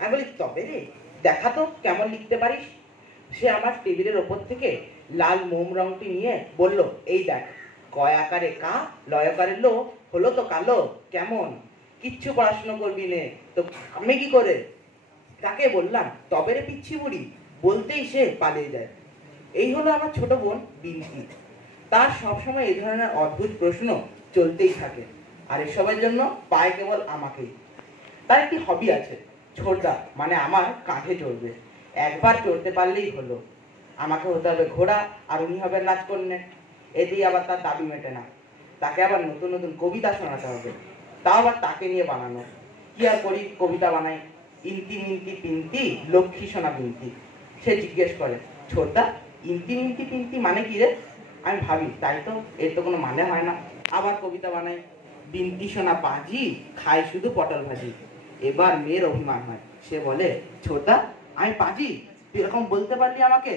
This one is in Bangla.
আমি বলি তবে রে দেখা তো কেমন লিখতে পারিস। সে আমার টেবিলের ওপর থেকে লাল মোম রংটি নিয়ে বলল, এই দেখ, কয় আকারে কা, লয় আকারে লো, হলো তো কালো, কেমন? কিচ্ছু পড়াশুনো করবি নে তো আমি কি করে? তাকে বললাম, তবে রে পিচ্ছি বুড়ি, বলতেই সে পালিয়ে যায়। এই হলো আমার ছোট বোন বিনতি। তার সবসময় এই ধরনের অদ্ভুত প্রশ্ন চলতেই থাকে, আর এসবের জন্য পায় কেবল আমাকেই। তার একটি হবি আছে, ছোটদা, মানে আমার কাঁধে চড়বে। একবার চড়তে পারলেই হলো। আমাকে হতে হবে ঘোড়া, আর উনি হবেন রাজকন্যা। এতেই আবার তার দাবি মেটে না, তাকে আবার নতুন নতুন কবিতা শোনাতে হবে, তাও আবার তাকে নিয়ে বানানো। কি আর করি, কবিতা বানাই, ইন্তি মিন্তি পিন্তি লক্ষ্মী সোনা বিনতি। সে জিজ্ঞেস করে, ছোটদা, ইন্তি মিন্তি পিন্তি মানে কি রে? আমি ভাবি, তাই তো, এর তো কোনো মানে হয় না। আবার কবিতা বানাই, বিনতি সোনা পাজি খায় শুধু পটল ভাজি। এবার মেয়ের অভিমান হয়, সে বলে, ছোটদা, আমি পাজি, তুই এরকম বলতে পারলি আমাকে?